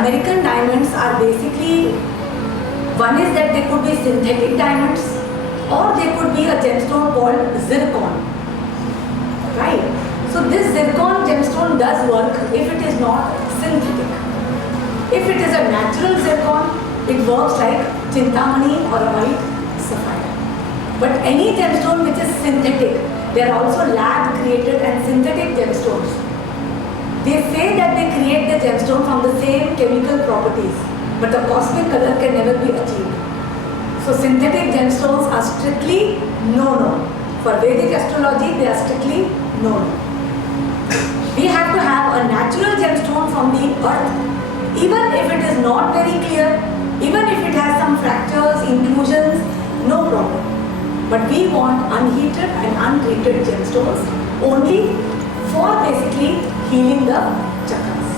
American diamonds are basically, one is that they could be synthetic diamonds or they could be a gemstone called zircon. Right? So this zircon gemstone does work if it is not synthetic. If it is a natural zircon, it works like chintamani or a white sapphire. But any gemstone which is synthetic, there are also lab created and synthetic gemstones. They say that they create the gemstone from the same chemical properties, but the cosmic color can never be achieved. So synthetic gemstones are strictly no-no. For Vedic astrology, they are strictly no-no. We have to have a natural gemstone from the earth, even if it is not very clear, even if it has some fractures, inclusions, no problem. But we want unheated and untreated gemstones only for basically healing the chakras.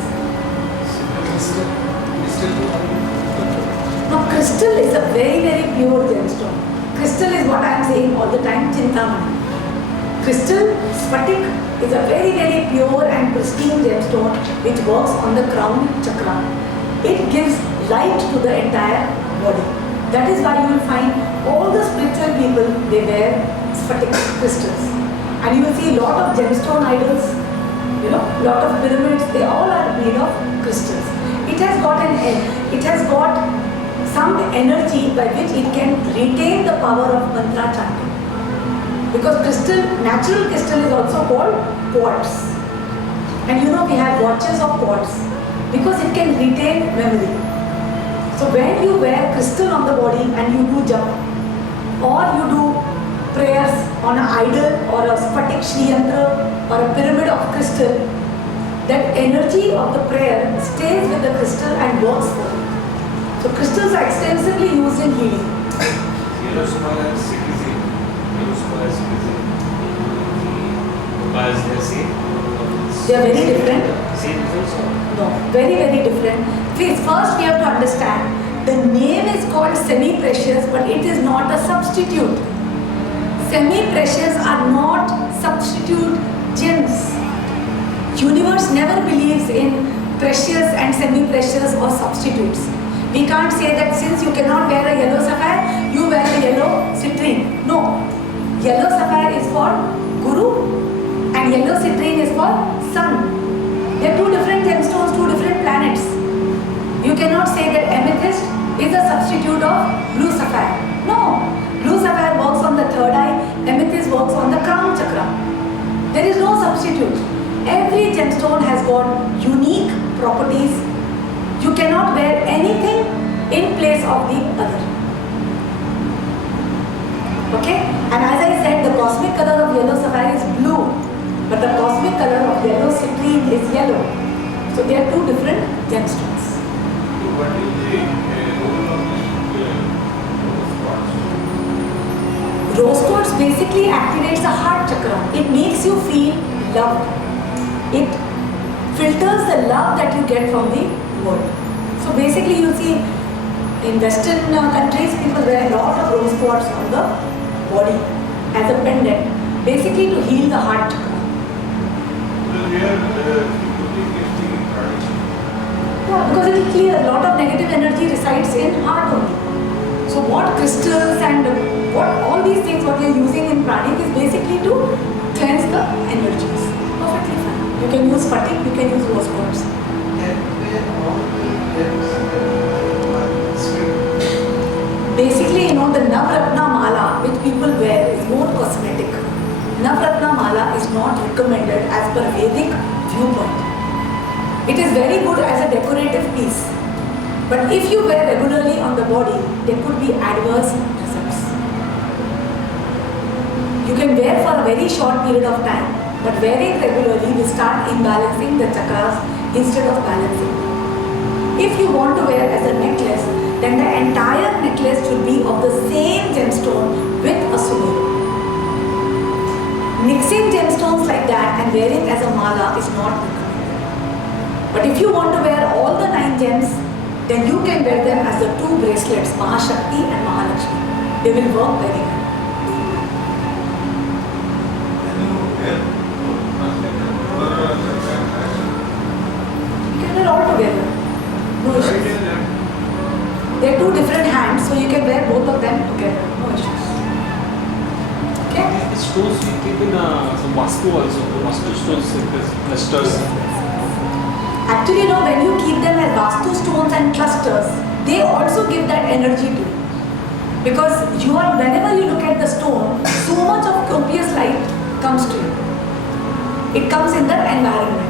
Now crystal is a very, very pure gemstone. Crystal is what I am saying all the time, chintamani. Crystal, sphatic, is a very, very pure and pristine gemstone which works on the crown chakra. It gives light to the entire body. That is why you will find all the spiritual people, they wear sphatic crystals. And you will see a lot of gemstone idols, lot of pyramids, they all are made of crystals. It has got some energy by which it can retain the power of mantra chanting. Because natural crystal is also called quartz. And we have watches of quartz because it can retain memory. So when you wear crystal on the body and you do japa or you do prayers on an idol or a sphatic Shri Yantra or a pyramid of crystal, that energy of the prayer stays with the crystal and works for it. So crystals are extensively used in healing. They are very different. No, very, very different. Please, first we have to understand the name is called semi-precious, but it is not a substitute. Semi-precious are not substitute gems. Universe never believes in precious and semi-precious or substitutes. We can't say that since you cannot wear a yellow sapphire, you wear a yellow citrine. No. Yellow sapphire is for Guru and yellow citrine is for Sun. They are two different gemstones, two different planets. You cannot say that amethyst is a substitute of blue sapphire. No. Blue sapphire works on the third eye, amethyst works on the crown chakra. There is no substitute. Every gemstone has got unique properties. You cannot wear anything in place of the other. Okay? And as I said, the cosmic color of yellow sapphire is blue, but the cosmic color of yellow citrine is yellow. So they are two different gemstones. So what is the role of this Rose quartz basically activates the heart chakra. It makes you feel loved. It filters the love that you get from the world. So basically you see in Western countries people wear a lot of rose quartz on the body as a pendant, basically to heal the heart chakra. Yeah, because it is clear, a lot of negative energy resides in heart only. So what crystals and what all these things what you are using in pranic is basically to cleanse the energies. Perfectly fine. You can use sphatic, you can use rose quartz. Basically, the Navratna Mala which people wear is more cosmetic. Navratna Mala is not recommended as per Vedic viewpoint. It is very good as a decorative piece. But if you wear regularly on the body, there could be adverse results. You can wear for a very short period of time, but wearing regularly will start imbalancing the chakras instead of balancing. If you want to wear as a necklace, then the entire necklace should be of the same gemstone with a sunil. Mixing gemstones like that and wearing as a mala is not recommended. But if you want to wear all the 9 gems, then you can wear them as the 2 bracelets, Mahashakti and Mahalakshmi. They will work very well. You can wear all together. No you can wear both of them together, no issues. Okay? These stones we keep in some vastu also, the vastu stones, clusters. Actually, when you keep them as vastu stones and clusters, they also give that energy to you. Because whenever you look at the stone, so much of copious light comes to you. It comes in the environment.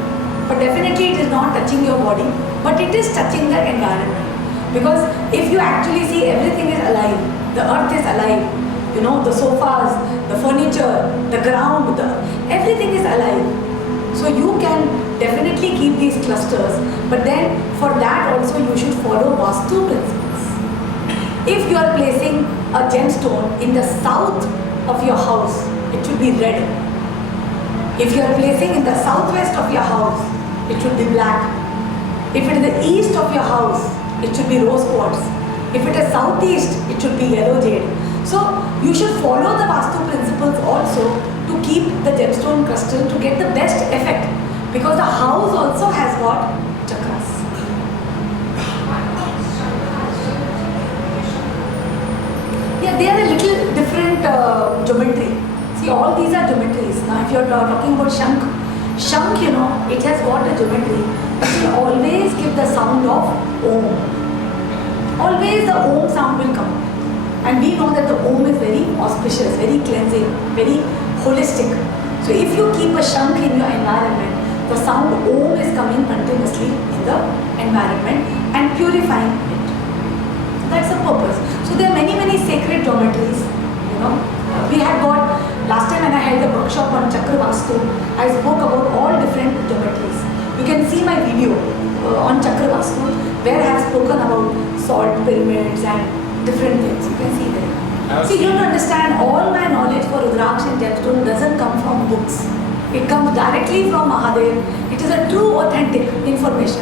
But definitely it is not touching your body, but it is touching the environment. Because if you actually see, everything is alive. The earth is alive. The sofas, the furniture, the ground, everything is alive. So you can definitely keep these clusters, but then for that also you should follow Vastu principles. If you are placing a gemstone in the south of your house, it should be red. If you are placing in the southwest of your house, it should be black. If it is the east of your house, it should be rose quartz. If it is southeast, it should be yellow jade. So you should follow the Vastu principles also to keep the gemstone crystal to get the best effect, because the house also has got chakras. Yeah, they are a little different geometry. See, all these are geometries. Now if you are talking about Shankh, it has got a geometry. It will always give the sound of Om. Always the Om sound will come. And we know that the Om is very auspicious, very cleansing, very holistic. So if you keep a Shankh in your environment, the sound Om is coming continuously in the environment and purifying it. That's the purpose. So there are many sacred geometries. We had got, last time when I held a workshop on Chakra Vastu, I spoke about all different geometries. You can see my video on Chakra Vastu, where I have spoken about salt pyramids and different things. You can see there. See, you have to understand, all my knowledge for Rudraksh and gemstone doesn't come from books. It comes directly from Mahadev. It is a true, authentic information.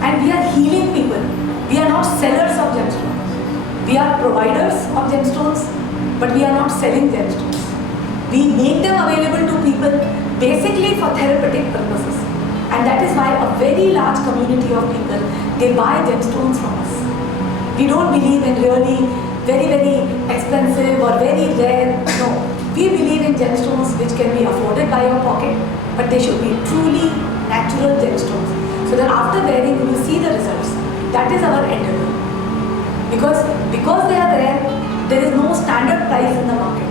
And we are healing people. We are not sellers of gemstones. We are providers of gemstones, but we are not selling gemstones. We make them available to people basically for therapeutic purposes. And that is why a very large community of people, they buy gemstones from us. We don't believe in really very expensive or very rare. No. We believe in gemstones which can be afforded by your pocket, but they should be truly natural gemstones. So that after wearing, you will see the results. That is our endeavor. Because they are rare, there is no standard price in the market.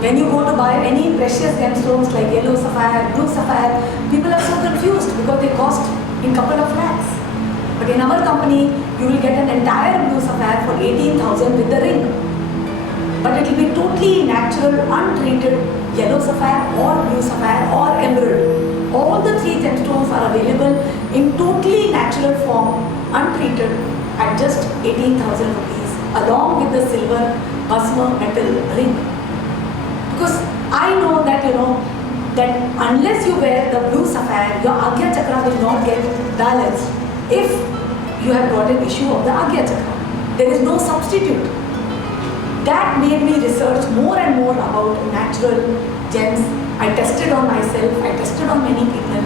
When you go to buy any precious gemstones like yellow sapphire, blue sapphire, people are so confused because they cost in couple of lakhs. But in our company, you will get an entire blue sapphire for 18,000 with the ring. But it will be totally natural, untreated yellow sapphire or blue sapphire or emerald. All the three gemstones are available in totally natural form, untreated, at just 18,000 rupees, along with the silver Bhasma metal ring. Because I know that, that unless you wear the blue sapphire, your Agya Chakra will not get balanced if you have got an issue of the Agya Chakra. There is no substitute. That made me research more and more about natural gems. I tested on myself, I tested on many people.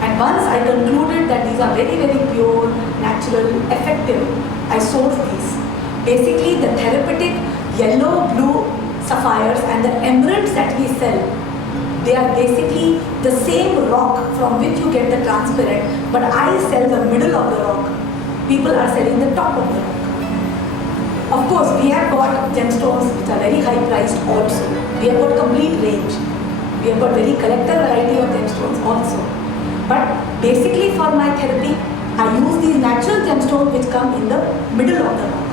And once I concluded that these are very pure, natural, effective, I sourced these. Basically, the therapeutic yellow, blue sapphires and the emeralds that we sell, they are basically the same rock from which you get the transparent, but I sell the middle of the rock. People are selling the top of the rock. Of course, we have got gemstones which are very high priced also. We have got complete range. We have got very collector variety of gemstones also. But basically for my therapy, I use these natural gemstones which come in the middle of the rock.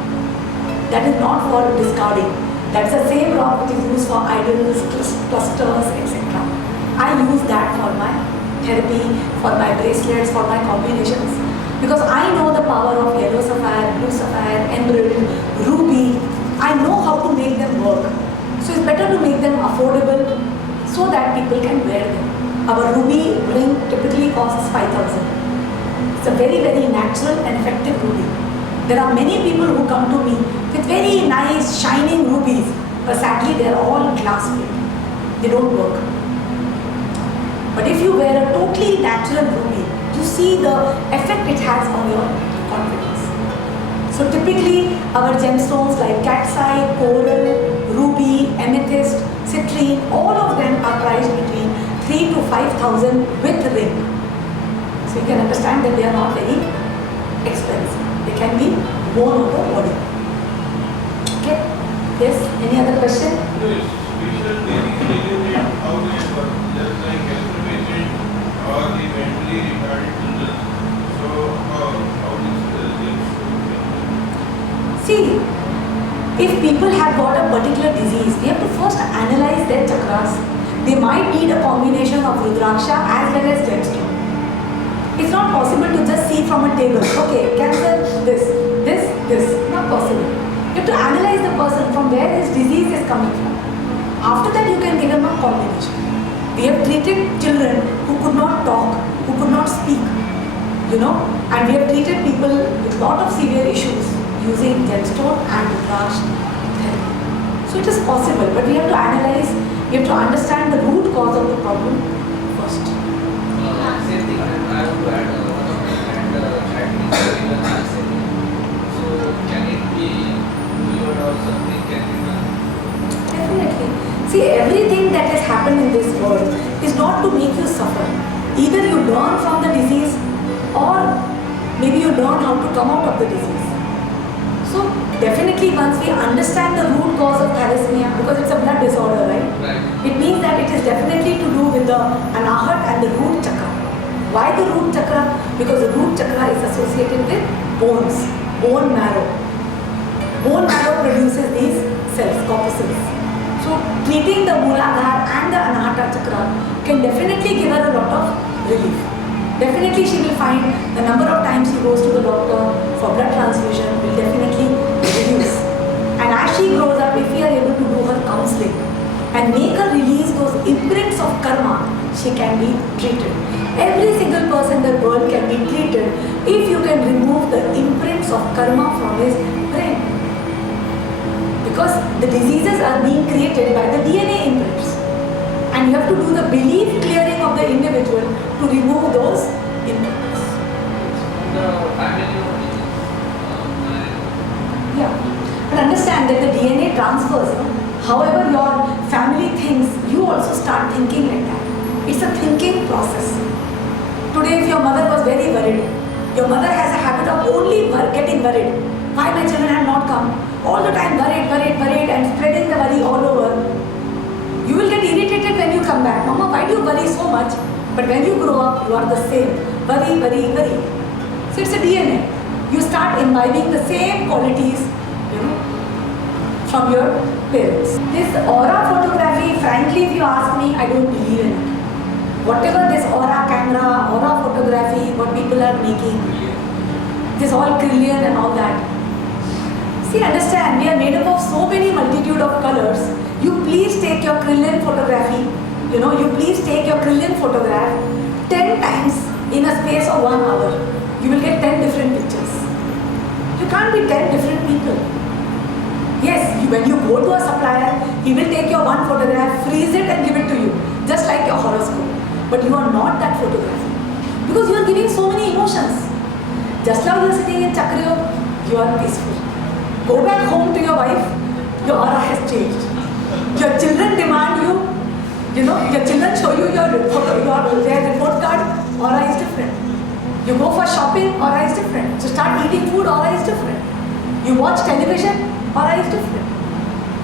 That is not for discarding. That's the same rock which is used for idols, clusters, etc. I use that for my therapy, for my bracelets, for my combinations. Because I know the power of yellow sapphire, blue sapphire, emerald, ruby. I know how to make them work. So it's better to make them affordable so that people can wear them. Our ruby ring typically costs 5,000. It's a very natural and effective ruby. There are many people who come to me with very nice shining rubies, but sadly they are all glass filled. They don't work. But if you wear a totally natural ruby, you see the effect it has on your confidence. So typically our gemstones like cat's-eye, coral, ruby, amethyst, citrine, all of them are priced between 3 to 5,000 with ring. So you can understand that they are not very expensive. They can be worn on the body. Okay? Yes? Any other question? Yes, special daily how they work, just like cancer patient or the mentally retarded children. So how this See, if people have got a particular disease, we have to first analyze their chakras. They might need a combination of Rudraksha as well as gemstone. It's not possible to just see from a table, okay, cancer, this, not possible. You have to analyze the person from where his disease is coming from. After that, you can give him a combination. We have treated children who could not talk, who could not speak, and we have treated people with a lot of severe issues using gemstone and Rudraksh therapy. So it is possible, but we have to analyze, we have to understand the root cause of the problem first. Same thing, I want to add one of my friend Chinese even answer. So can it be cured or something can be done? Definitely. See, everything that has happened in this world is not to make you suffer. Either you learn from the disease or maybe you learn how to come out of the disease. So definitely once we understand the root cause of thalassemia, because it's a blood disorder, right? Right. It means that it is definitely to do with the anahat and the root chakra. Why the root chakra? Because the root chakra is associated with bones, bone marrow. Bone marrow produces these cells, corpuscles. So treating the Mooladhara and the Anahata chakra can definitely give her a lot of relief. Definitely she will find the number of times she goes to the doctor for blood transfusion will definitely reduce. And as she grows up, if we are able to do her counseling and make her release those imprints of karma, she can be treated. Every single person in the world can be treated if you can remove the imprints of karma from his brain. Because the diseases are being created by the DNA imprints. And you have to do the belief clearing of the individual to remove those imprints. The family only. Yeah. But understand that the DNA transfers. No? However your family thinks, you also start thinking like that. It's a thinking process. Today if your mother was very worried, your mother has a habit of only getting worried. Why my children have not come? All the time worried and spreading the worry all over. You will get irritated when you come back. Mama, why do you worry so much? But when you grow up, you are the same. Worry. So it's a DNA. You start imbibing the same qualities, from your parents. This aura photography, frankly, if you ask me, I don't believe in it. Whatever this aura camera, aura photography, what people are making, this all Kirlian and all that. See, understand, we are made up of so many multitude of colors. You please take your Kirlian photography, you please take your Kirlian photograph 10 times in a space of 1 hour. You will get 10 different pictures. You can't be 10 different people. Yes, when you go to a supplier, he will take your one photograph, freeze it and give it to you, just like your horoscope. But you are not that photography. Because you are giving so many emotions. Just now you are sitting in Chakriyog, you are peaceful. Go back home to your wife, your aura has changed. Your children demand you, your children show you their report card, aura is different. You go for shopping, aura is different. You start eating food, aura is different. You watch television, aura is different.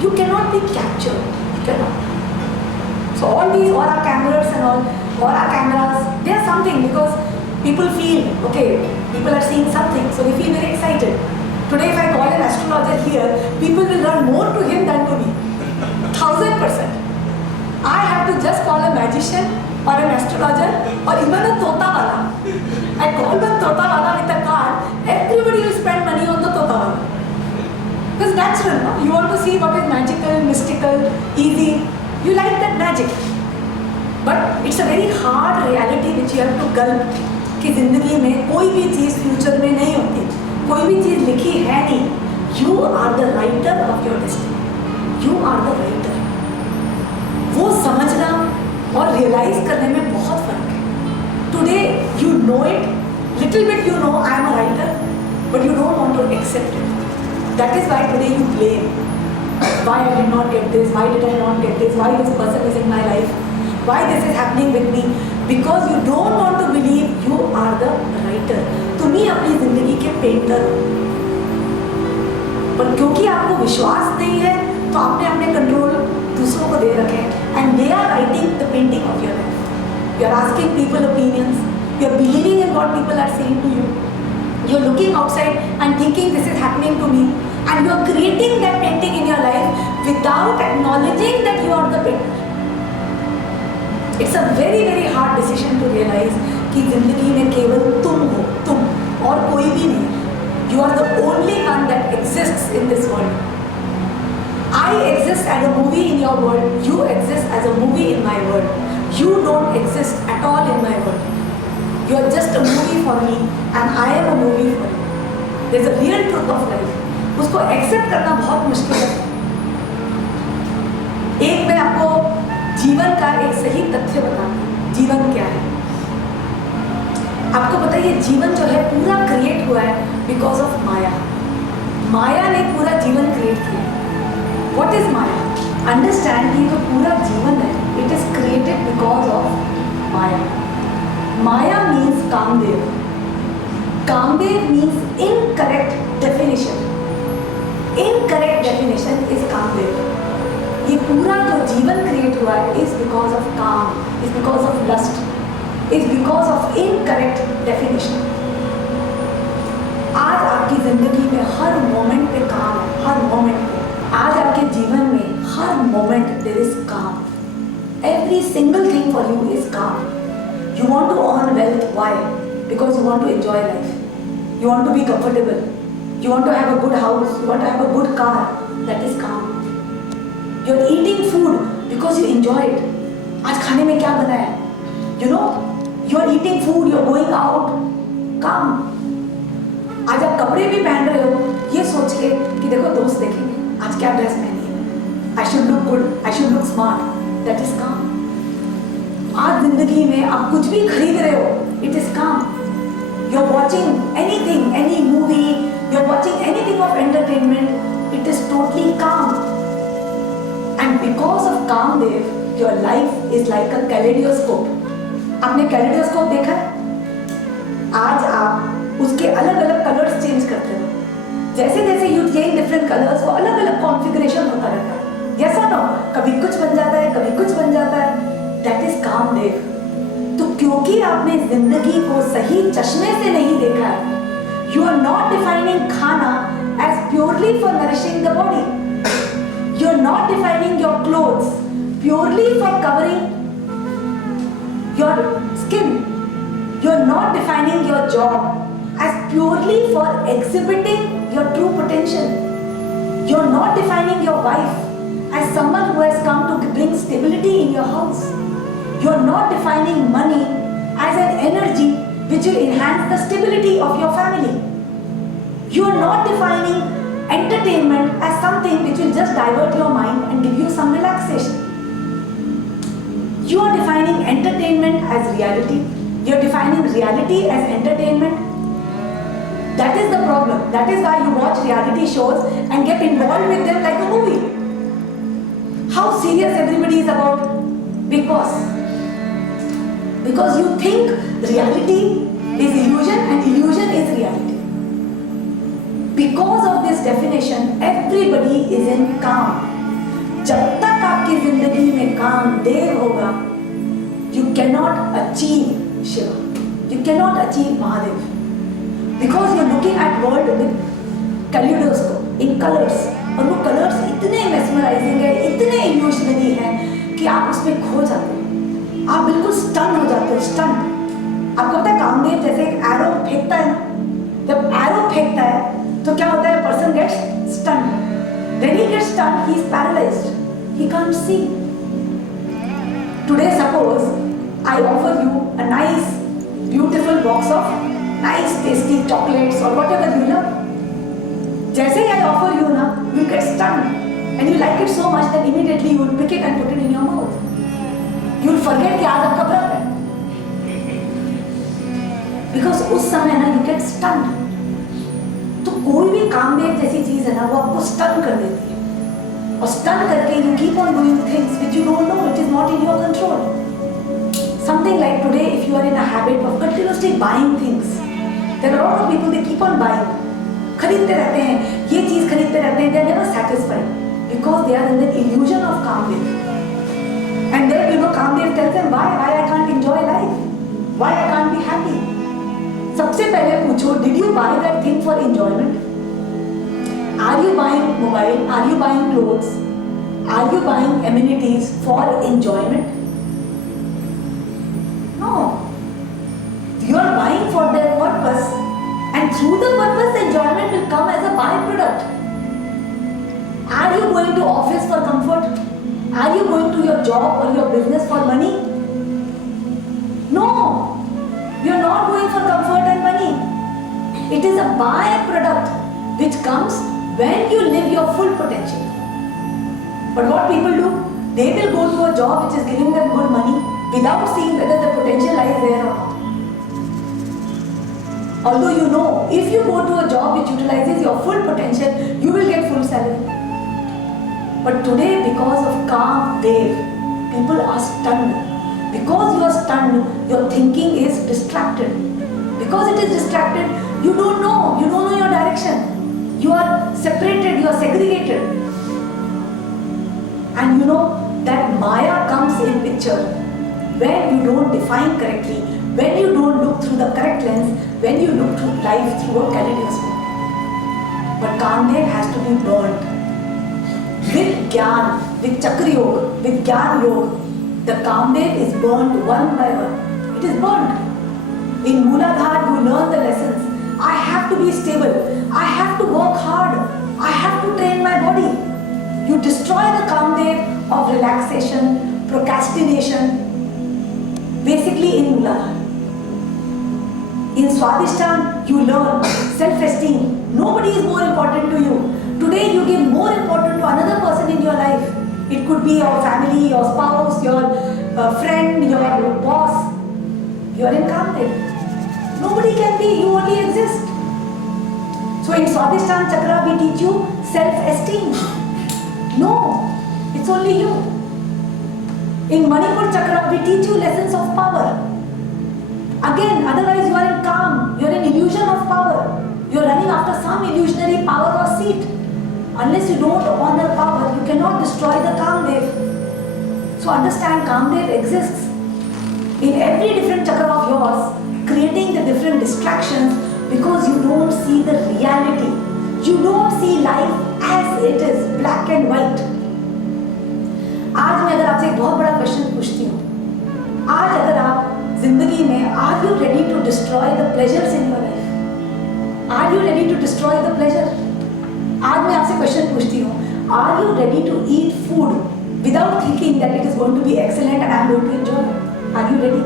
You cannot be captured. You cannot. So all these aura cameras and all, aura cameras, they are something because people feel, okay, people are seeing something, so they feel very excited. Today if I call an astrologer here, people will run more to him than to me. 1000%. I have to just call a magician or an astrologer or even a Totawala. I call one Totawala with a card, everybody will spend money on the Totawala. Because natural, no? You want to see what is magical, mystical, easy. You like that magic. But it's a very hard reality which you have to gulp कि जिंदगी में कोई भी चीज़ future में नहीं होती, कोई भी चीज़ लिखी है नहीं. You are the writer of your destiny. You are the writer. वो समझना और रियलाइज करने में बहुत फर्क है. Today you know it, little bit you know I am a writer, but you don't want to accept it. That is why today you blame. Why I did not get this? Why did I not get this? Why this person is in my life? Why this is happening with me? Because you don't want to believe you are the writer. तुम ही अपनी जिंदगी के painter हो। पर क्योंकि आपको विश्वास नहीं है तो आपने अपने कंट्रोल दूसरों को दे रखे हैं, and they are writing the painting of your life. You are asking people opinions. You are believing in what people are saying to you. You are looking outside and thinking this is happening to me, and you are creating that painting in your life without acknowledging that you are the painter. It's a very very hard decision to realize कि जिंदगी में केवल तुम हो, तुम और कोई भी नहीं। You are the only one that exists in this world. I exist as a movie in your world. You exist as a movie in my world. You don't exist at all in my world. You are just a movie for me, and I am a movie for you. There's a real truth of life. उसको accept करना बहुत मुश्किल है। एक मैं आपको जीवन का एक सही तथ्य बताता हूँ। जीवन क्या है? आपको पता है ये जीवन जो है पूरा क्रिएट हुआ है बिकॉज ऑफ माया। माया ने पूरा जीवन क्रिएट किया। What is Maya? अंडरस्टैंड कि जो पूरा जीवन है it is created because of maya. Maya means Kamdev. Kamdev means incorrect definition. Incorrect definition is Kamdev. ये पूरा जो जीवन क्रिएट हुआ है is because of kaam, is because of lust, is because of incorrect definition. आज आपकी जिंदगी में हर मोमेंट पे काम है, हर मोमेंट पे। आज आपके जीवन में हर moment there is kaam. Every single thing for you is kaam. You want to earn wealth, why? Because you want to enjoy life, you want to be comfortable, you want to have a good house, you want to have a good car, that is kaam. You are eating food because you enjoy it. आज खाने में क्या बना है? You know, you are eating food, you are going out, काम। आज आप कपड़े भी पहन रहे हो ये सोच के कि देखो दोस्त देखेंगे आज क्या ड्रेस पहनी है, I should look good, I should look smart, that is काम। आज जिंदगी में आप कुछ भी खरीद रहे हो, it is kaam. You are watching anything, any movie, you are watching anything of entertainment, it is totally kaam. And because of Kamdev your life is like a kaleidoscope. आपने कैलेडोस्कोप देखा है? आज आप उसके अलग अलग कलर्स चेंज करते हो। जैसे जैसे यू चेंज डिफरेंट कलर्स, वो अलग अलग कॉन्फ़िगरेशन होता रहता है। जैसा ना कभी कुछ बन जाता है, कभी कुछ बन जाता है, दैट इज कामदेव। तो क्योंकि आपने जिंदगी को सही चश्मे से नहीं देखा है, you are not defining khana as purely for nourishing the body. You are not defining your clothes purely for covering your skin. You are not defining your job as purely for exhibiting your true potential. You are not defining your wife as someone who has come to bring stability in your house. You are not defining money as an energy which will enhance the stability of your family. You are not defining entertainment as something which will just divert your mind and give you some relaxation. You are defining entertainment as reality. You are defining reality as entertainment. That is the problem. That is why you watch reality shows and get involved with them like a movie. How serious everybody is about Big Boss. Because you think reality is illusion and illusion is reality. Because of this definition, everybody is in calm. जब तक आपकी जिंदगी में काम देर होगा, you cannot achieve Shiva. You cannot achieve Mahadev. Because you're looking at world with kaleidoscope, in colors. और वो colors इतने mesmerizing है, इतने illusionary हैं कि आप उसमें खो जाते हो। आप बिल्कुल stun हो जाते हो, stun। आपको पता है कामदेव जैसे एक arrow फेंकता है ना, जब arrow फेंकता है तो क्या होता है? person gets stunned. When he gets stunned, he is paralyzed. He can't see. Today, suppose I offer you a nice, beautiful box of nice, tasty chocolates or whatever you love. जैसे ही I offer you ना, you get stunned and you like it so much that immediately you will pick it and put it in your mouth. You will forget कि आज आपका व्रत है. Because उस समय ना you get stunned. कोई भी कामदेव जैसी चीज है ना, वो आपको स्टन कर देती है, और स्टन करके you keep on doing things which you don't know, it is not in your control. Something like today, if you are in a habit of continuously buying things, there are a lot of people, they keep on buying. खरीदते रहते हैं, ये चीज खरीदते रहते हैं, they are never satisfied because they are in the illusion of Kamdev. And then Kamdev tells them why I can't enjoy life, why I can't be happy. सबसे पहले पूछो, did you buy that thing for enjoyment? Are you buying mobile? Are you buying clothes? Are you buying amenities for enjoyment? No. You are buying for their purpose, and through the purpose, the enjoyment will come as a byproduct. Are you going to office for comfort? Are you going to your job or your business for money? No. You are not going for comfort and money. It is a byproduct which comes when you live your full potential. But what people do, they will go to a job which is giving them good money without seeing whether the potential lies there or not. Although you know, if you go to a job which utilizes your full potential, you will get full salary. But today, because of Kamdev, people are stunned. Because you are stunned, your thinking is distracted. Because it is distracted, you don't know your direction. You are separated, you are segregated. And that Maya comes in picture when you don't define correctly, when you don't look through the correct lens, when you look through life through a kaleidoscope. But Kamdev has to be burnt. With Gyan, with Chakra Yoga, with Gyan Yoga, the Kamdev is burnt one by one. It is burnt. In Mooladhar, you learn the lessons. I have to be stable. I have to work hard. I have to train my body. You destroy the Kamdev of relaxation, procrastination, basically in Mooladhar. In Swadhisthana, you learn self-esteem. Nobody is more important to you. Today, you give more importance to another person in your life. It could be your family, your spouse, your friend, your boss. You are in Kamdev. Nobody can be, you only exist. So in Swadhisthana Chakra, we teach you self-esteem. No, it's only you. In Manipur Chakra, we teach you lessons of power. Again, otherwise you are in calm, you are in illusion of power. You are running after some illusionary power or seat. Unless you don't honor power, you cannot destroy the Kamdev. So understand, Kamdev exists in every different chakra of yours, creating the different distractions because you don't see the reality. You don't see life as it is, black and white. आज मैं अगर आपसे एक बहुत बड़ा question पूछती हूँ, आज अगर आप जिंदगी में, are you ready to destroy the pleasures in your life? Are you ready to destroy the pleasure? आज मैं आपसे क्वेश्चन पूछती हूँ, are you ready to eat food without thinking that it is going to be excellent and I am going to enjoy it? Are you ready?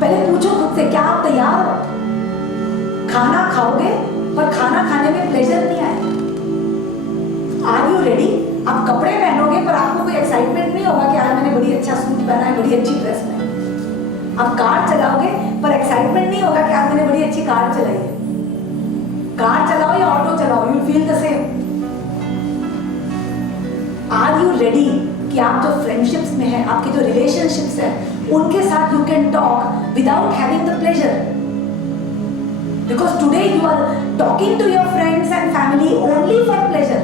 पहले पूछो खुद से, क्या आप तैयार हो? खाना खाओगे पर खाना खाने में प्लेजर नहीं आएगा. Are you ready? आप कपड़े पहनोगे पर आपको कोई एक्साइटमेंट नहीं होगा कि आज मैंने बड़ी अच्छा सूट पहना है, बड़ी अच्छी ड्रेस में. आप कार चलाओगे पर एक्साइटमेंट नहीं होगा कि आज मैंने बड़ी अच्छी कार चलाई है. कार चलाओ या ऑटो चलाओ, you feel the same. Are you ready कि आप जो फ्रेंडशिप्स में हैं, आपके जो रिलेशनशिप्स हैं, उनके साथ you can talk without having the pleasure. Because today you are talking to your friends and family only for pleasure.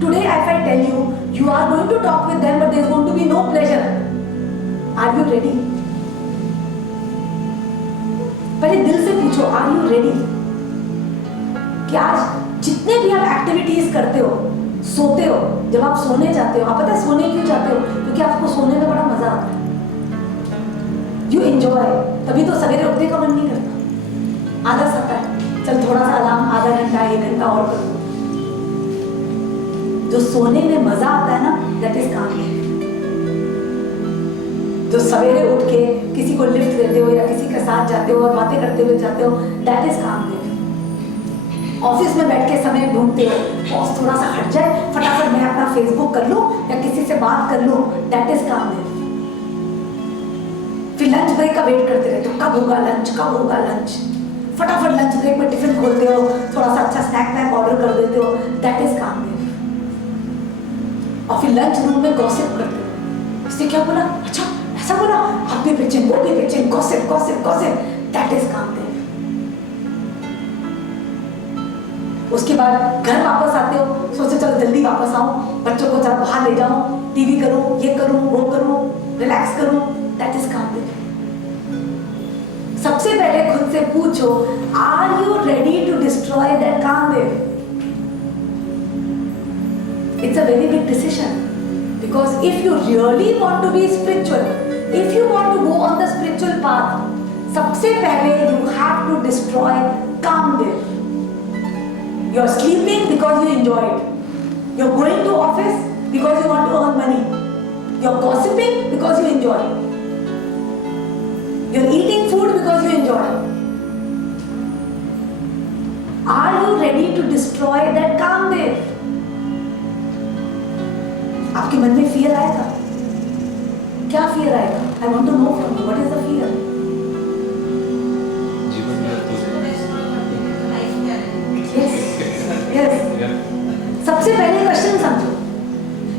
Today if I tell you, you are going to talk with them but there is going to be no pleasure. Are you ready? पहले दिल से पूछो, are you ready? कि आज जितने भी आप activities करते हो, सोते हो, जब आप सोने जाते हो, आप पता है सोने क्यों जाते हो? क्योंकि आपको सोने में बड़ा मजा आता है. You enjoy, तभी तो सवेरे उठने का मन नहीं करता. आलस आता है, चल थोड़ा सा अलार्म, आधा घंटा 1 घंटा और कर दो. जो सोने में मजा आता है ना, दैट इज कामदेव. जो सवेरे उठ के किसी को लिफ्ट देते हो या किसी के साथ जाते हो और बातें करते हुए जाते हो, दैट इज कामदेव. ऑफिस में बैठ के समय ढूंढते हो, बॉस थोड़ा सा हट जाए, फटाफट मैं अपना फेसबुक कर लूं या किसी से बात कर लूं, दैट इज कामदेव. फिर लंच ब्रेक का वेट करते रहते हो, कब होगा लंच, कब होगा लंच. फटाफट लंच ब्रेक में टिफिन खोलते हो, थोड़ा सा अच्छा स्नैक वैक ऑर्डर कर देते हो, दैट इज कामदेव। और फिर लंच रूम में गॉसिप करते हो, इसने क्या बोला, अच्छा ऐसा बोला, आप भी पिचिंग, वो भी pitching, gossip gossip gossip, that is Kamdev. उसके बाद घर वापस आते हो, सोचते चलो जल्दी वापस आऊं, बच्चों को जरा बाहर ले जाऊं, टीवी करूं, ये करूं, वो करूं, रिलैक्स करूं, दैट इज कामदेव। सबसे पहले खुद से पूछो, are you ready to destroy that Kamdev? It's a very big decision, because if you really want to be spiritual, if you want to go on the spiritual path, सबसे पहले you have to destroy Kamadeva. You're sleeping because you enjoy it. You're going to office because you want to earn money. You're gossiping because you enjoy it. You're eating food because you enjoy it. Are you ready to destroy that Kamadeva? आपके मन में fear आएगा? क्या fear आएगा? I want to know from you, what is the fear? जीवन में तो Yes. सबसे पहले क्वेश्चन समझो,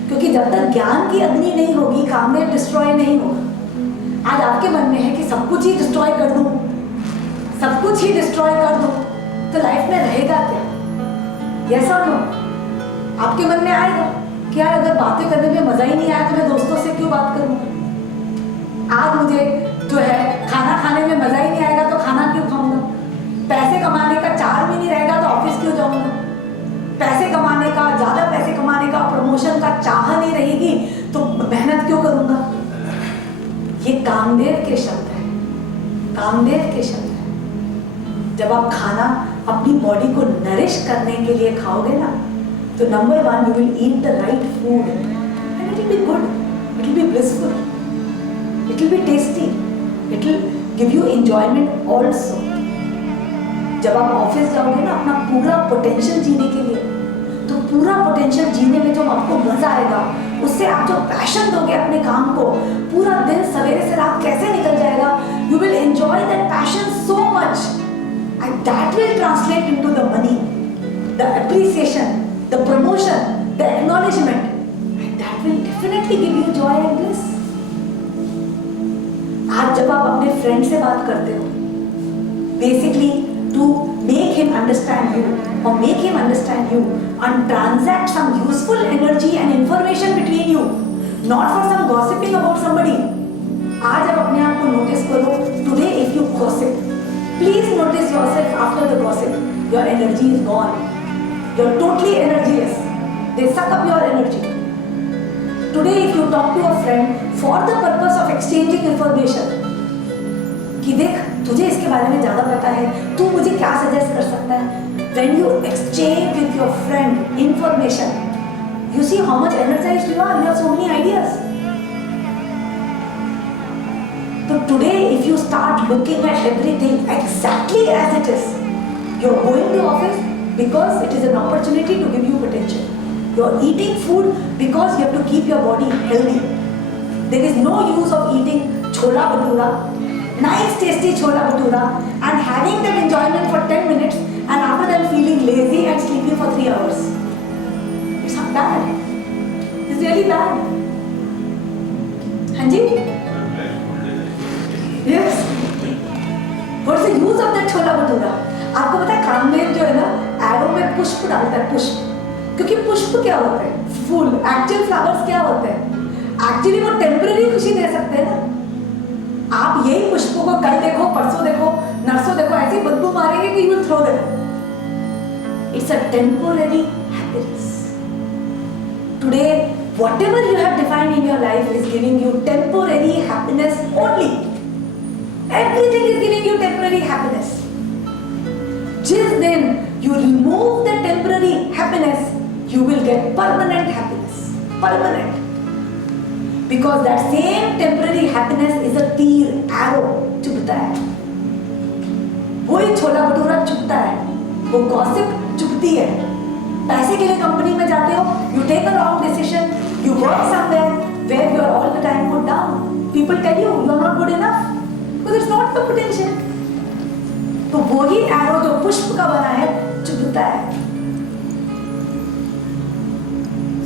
क्योंकि जब तक ज्ञान की अग्नि नहीं होगी, कामदेव डिस्ट्रॉय नहीं होगा। आज आपके मन में है कि सब कुछ ही डिस्ट्रॉय कर दूं, सब कुछ ही डिस्ट्रॉय कर दूं, तो लाइफ में रहेगा क्या? यस और नो? आपके मन में आएगा कि यार अगर बातें करने में मजा ही नहीं आया तो मैं दोस्तों से क्यों बात करूंगा? आज मुझे जो है खाना खाने में मजा ही नहीं आएगा तो खाना क्यों खाऊंगा? पैसे कमाने का चार भी नहीं रहेगा तो ऑफिस क्यों जाऊंगा? पैसे कमाने का, ज्यादा पैसे कमाने का, प्रमोशन का चाह नहीं रहेगी तो मेहनत क्यों करूंगा? ये कामदेव के शब्द है, कामदेव के शब्द है। जब आप खाना अपनी बॉडी को नरिश करने के लिए खाओगे ना, तो number one, you will eat the right food and it will be good, it will be blissful, it will be tasty, it will give you enjoyment also. जब आप ऑफिस जाओगे ना अपना पूरा पोटेंशियल जीने के लिए, तो पूरा पोटेंशियल जीने में जो आपको मजा आएगा, उससे आप जो पैशन दोगे अपने काम को, पूरा दिन सवेरे से रात कैसे निकल जाएगा, you will enjoy that passion so much and that will translate into the money, the appreciation, the promotion, the acknowledgement, and that will definitely give you Joy and bliss. आज जब आप अपने फ्रेंड से बात करते हो, basically to make him understand you or make him understand you and transact some useful energy and information between you, not for some gossiping about somebody. आज आप अपने आप को नोटिस करो, today if you gossip, please notice yourself after the gossip. Your energy is gone. You're totally energyless. They suck up your energy. Today if you talk to a friend for the purpose of exchanging information, कि देख तुझे इसके बारे में ज़्यादा पता है, तू मुझे क्या सजेस्ट कर सकता है? When you exchange with your friend information, you see how much energized you are. You have so many ideas. So today, if you start looking at everything exactly as it is, you're going to office because it is an opportunity to give you potential. You're eating food because you have to keep your body healthy. There is no use of eating chola bhatura, nice tasty chola bhatura, and having that enjoyment for 10 minutes and after that feeling lazy and sleeping for 3 hours. It's not bad. It's really bad. Hanji? Yes. What's the use of that chola bhatura? आपको पता है कामदेव जो है ना, arrow में पुष्प डालता है, पुष्प। क्योंकि पुष्प क्या होता है? फूल। एक्चुअल फ्लावर्स क्या होते हैं? एक्चुअली वो टेम्पररी खुशी दे सकते हैं ना। आप यही पुष्पों को कल देखो, परसों देखो, नरसों देखो, ऐसी बदबू मारेंगे कि you will throw them. It's a temporary happiness. Today whatever you have defined in your life is giving you temporary happiness only. Everything is giving you temporary happiness. जिस दिन you remove the temporary happiness, you will get permanent happiness. Permanent. Because that same temporary happiness is a तीर, arrow चुभता है। वही छोला भटूरा चुभता है, वो gossip चुभती है। पैसे के लिए कंपनी में जाते हो, you take a wrong decision, you work somewhere where you are all the time put down. People tell you you are not good enough because it's not the potential. तो वही arrow जो पुष्प का बना है चुभता है।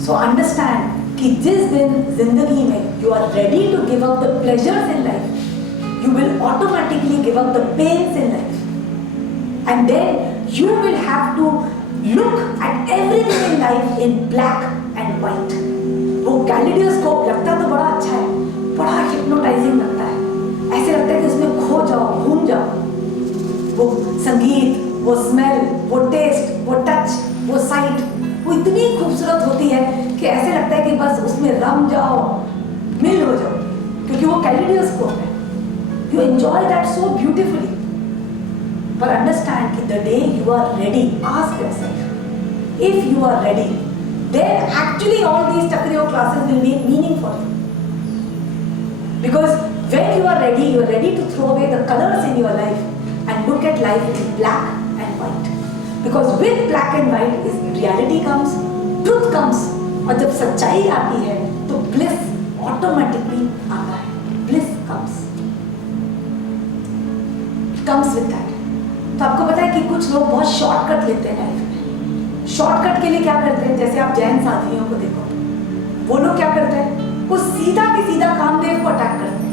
सो अंडरस्टैंड कि जिस दिन जिंदगी में you are ready to give up the pleasures in life, you will automatically give up the pains in life, and then you will have to look at everything in life in black and white. वो kaleidoscope लगता तो बड़ा अच्छा है, बड़ा hypnotising लगता है, ऐसे लगता है कि उसमें खो जाओ, घूम जाओ। वो संगीत, वो स्मेल, वो टेस्ट, वो टच, वो साइट, वो इतनी खूबसूरत होती है कि ऐसे लगता है कि बस उसमें रम जाओ, मिल हो जाओ, क्योंकि वो कैलिडोस्कोप है। You enjoy that so beautifully. पर अंडरस्टैंड कि the day you are ready, ask yourself, if you are ready, then actually all these Chakriyo classes will make meaning for you. Because when you are ready to throw away the colors in your life and look at life in black and white. Because with black and white is reality comes, truth comes, और जब सच्चाई आती है तो bliss automatically आता है, bliss comes with that. तो आपको पता है कि कुछ लोग बहुत शॉर्टकट लेते हैं लाइफ में। शॉर्टकट के लिए क्या करते हैं, जैसे आप जैन साधवियों को देखो, वो लोग क्या करते हैं, वो सीधा की सीधा कामदेव को अटैक करते हैं।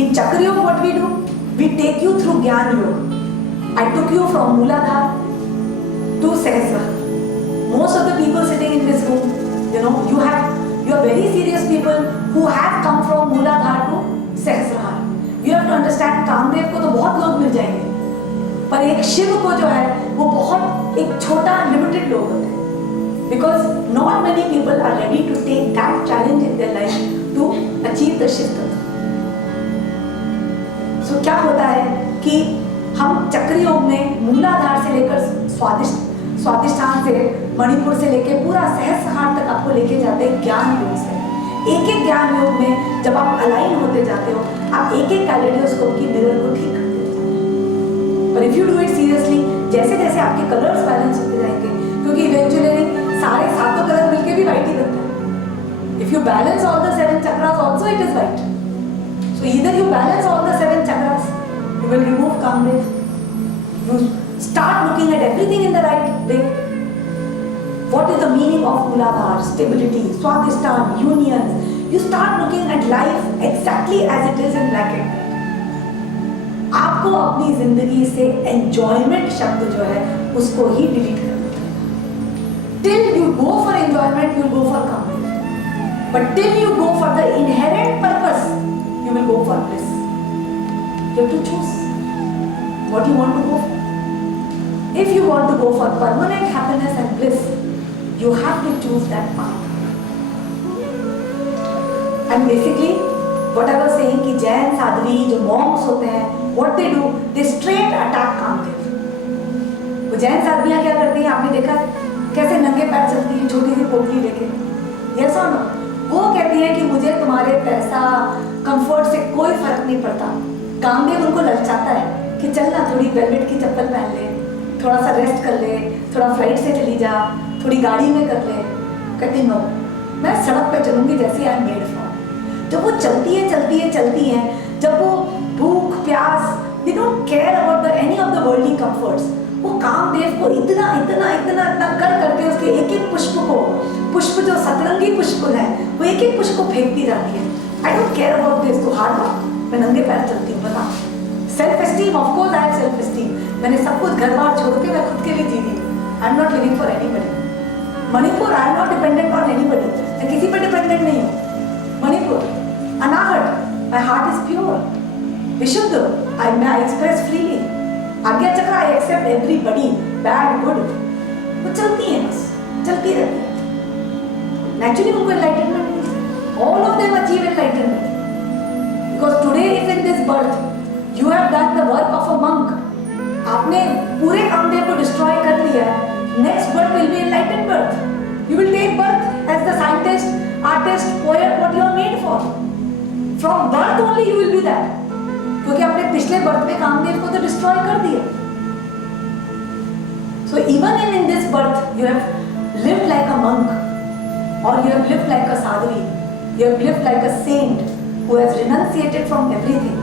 इन चक्रियों what we do, we take you through Gyan Yoga. I took you from Muladhara to Sahasrara. Most of the people sitting in this room, you are very serious people who have come from Muladhara to Sahasrara. You have to understand, Kamdev को तो बहुत लोग मिल जाएंगे, पर एक शिव को जो है वो बहुत एक छोटा लिमिटेड लोग होते हैं। Because not many people are ready to take that challenge in their life to achieve the Shiv tattva. सो क्या होता है कि हम चक्र योग में मूलाधार से लेकर स्वादिष्ठान से, मणिपुर से लेकर पूरा सहस्रहार तक आपको लेके जाते हैं ज्ञान योग से। एक एक ज्ञान योग में जब आप अलाइन होते जाते हो, आप एक एक कैलिडोस्कोप की मिरर को ठीक करते जाते हो। पर if you do it seriously, जैसे जैसे आपके कलर्स बैलेंस होते जाएंगे, क्योंकि इवेंचुअली सारे सातों कलर मिलके भी व्हाइट ही बनता है। If you balance all the 7 chakras also it is white. So either you balance all the 7 chakras, you will remove Kamdev. You start looking at everything in the right way. What is the meaning of Mooladhar? Stability, Swadhisthana, unions. You start looking at life exactly as it is in black and white. आपको अपनी जिंदगी से enjoyment शब्द जो है उसको ही delete करना पड़ेगा। Till you go for enjoyment, you will go for Kamdev. But till you go for the inherent purpose, you will go for bliss. You have to choose what you want to go for. If you want to go for permanent happiness and bliss, you have to choose that path. And basically, what I was saying कि जैन साधवी जो monks होते हैं, what they do, they straight attack Kamdev. वो जैन साधवियाँ क्या करती हैं, आपने देखा कैसे नंगे पैर चलती हैं छोटी सी पोटली लेके, yes or no? वो कहती है कि मुझे तुम्हारे पैसा, कंफर्ट से कोई फर्क नहीं पड़ता। कामदेव उनको ललचाता है कि चल ना थोड़ी वेलवेट की चप्पल पहन ले, थोड़ा सा रेस्ट कर ले, थोड़ा फ्लाइट से चली जा, थोड़ी गाड़ी में कर ले। कहती नो, मैं सड़क पे चलूंगी जैसी आई एम मेड फॉर। जब वो चलती है, जब वो भूख प्यास, they don't care about any of the worldly comforts. वो कामदेव को इतना कर करके उसके एक एक पुष्प जो सतरंगी पुष्प है, वो एक एक पुष्प को फेंकती जाती है। I don't care about this, तो हार्ड वर्क, मैं नंगे पैर चलती हूँ, बता। Self esteem, of course I have self esteem. मैंने सब कुछ घर बार छोड़ के मैं खुद के लिए जी रही हूँ। I am not living for anybody. Manipura, I am not dependent on anybody. मैं किसी पर डिपेंडेंट नहीं हूँ। Manipura, Anahata, my heart is pure, Vishuddha, I express freely. Agya chakra, I accept everybody, bad good. वो चलती है, बस चलती रहती है। नेचुरली उनको एनलाइटनमेंट मिलती है। All of them achieve enlightenment. Because today, if in this birth you have done the work of a monk, आपने पूरे कामदेव को destroy कर लिया है, next birth will be enlightened birth. You will take birth as the scientist, artist, poet, what you are made for. From birth only you will be that. क्योंकि आपने पिछले birth में कामदेव को तो destroy कर दिया. So even in this birth you have lived like a monk, or you have lived like a sadhvi, you have lived like a saint who has renunciated from everything.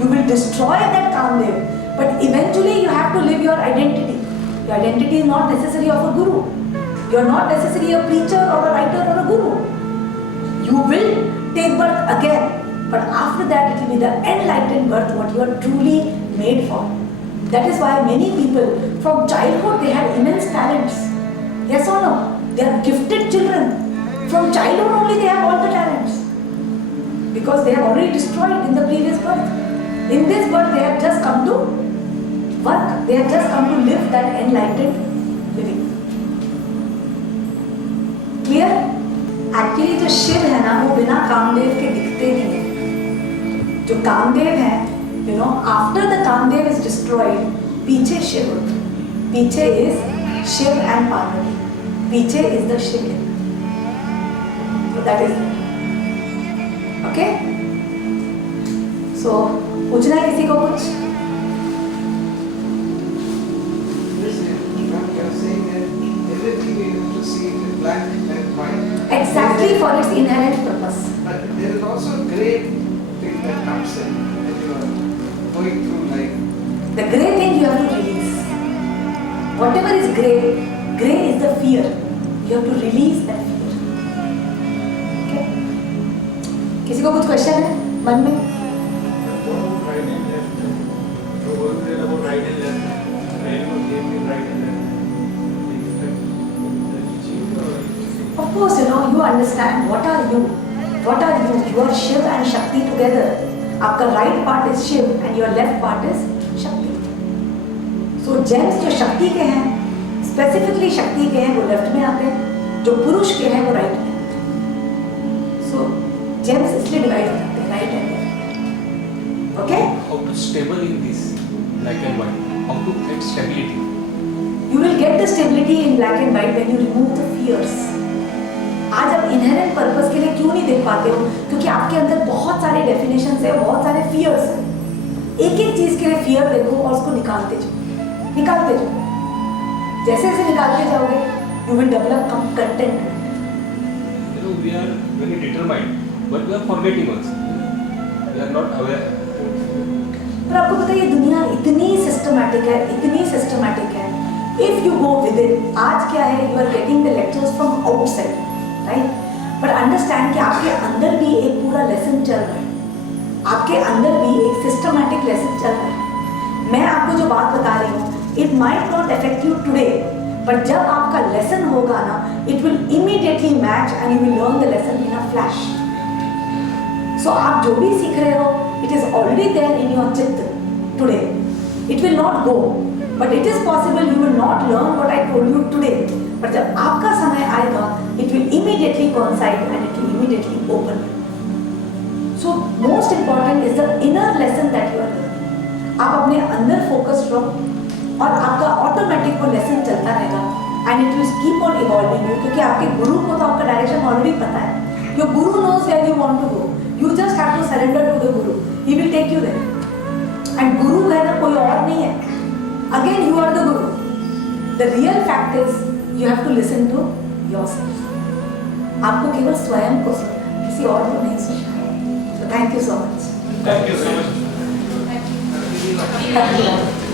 You will destroy that Kamdev But eventually you have to live your identity. Your identity is not necessarily of a guru. You are not necessarily a preacher or a writer or a guru. You will take birth again, but after that it will be the enlightened birth, what you are truly made for. That is why many people from childhood they had immense talents. Yes or no? They are gifted children. From childhood only they have all the talents. Because they have already destroyed in the previous birth. In this birth they have just come to work. They have just come to live that enlightened living. Clear? Actually जो शिव है ना वो बिना कामदेव के दिखते नहीं है. जो कामदेव है, you know, after the Kamadeva is destroyed, पीछे शिव होता है. पीछे is शिव and पार्वती. पीछे is the Shivling. So that is it. Okay? So पूछना है किसी को कुछ? Everything we have to see in black and white. Exactly for its inherent purpose. But there is also a great thing that comes in when you are going through life. The grey thing you have to release. Whatever is grey is the fear. You have to release that fear. Okay? किसी को कुछ question है मन में? Right and left. So what is about right and left? When you gave me right and left. Of course, you know, you understand what are you? What are you? You are Shiv and Shakti together. आपका right part is Shiv and your left part is Shakti. So gems जो शक्ति के हैं, specifically शक्ति के हैं वो left में आते हैं, जो पुरुष के हैं वो right में आते हैं. So gems इसलिए divide हो जाते हैं right and left. Okay? How to stable in this black and white? How to get stability? You will get the stability in black and white when you remove the fears. आज आप inherent purpose के लिए क्यों नहीं देख पाते हो? क्योंकि आपके अंदर बहुत सारे डेफिनेशंस है, बहुत सारे फियर्स हैं. एक एक चीज के लिए फियर देखो और उसको निकालते जाओ. जैसे जैसे निकालते जाओगे, you will develop contentment. You know, we are very determined, but we are forgetting also. We are not aware. पर आपको पता है ये दुनिया इतनी सिस्टमैटिक है. If you go with it, आज क्या है? You are getting the lectures from outside. Right, but understand कि आपके अंदर भी एक पूरा लेसन चल रहा है. आपके अंदर भी एक सिस्टमैटिक लेसन चल रहा है. मैं आपको जो बात बता रही हूँ, it might not affect you today, but जब आपका लेसन होगा ना, it will immediately match and you will learn the lesson in a flash. So आप जो भी सीख रहे हो, it is already there in your chitta today. It will not go, but it is possible you will not learn what I told you today. पर जब आपका समय आएगा, it will immediately coincide and it will immediately open. So most important is the inner lesson that you are learning. आप अपने अंदर focused रहो और आपका ऑटोमेटिक वो लेसन चलता रहेगा and it will keep on evolving you, क्योंकि आपके गुरु को तो आपका डायरेक्शन ऑलरेडी पता है. Your guru knows where you want to go. You just have to surrender to the guru. He will take you there. And guru कहना कोई और नहीं है. Again you are the guru. The real fact is you have to listen to yourself. आपको केवल स्वयं को सुनना है, किसी और को नहीं सुनना. So thank you so much. Thank you so much. Thank you.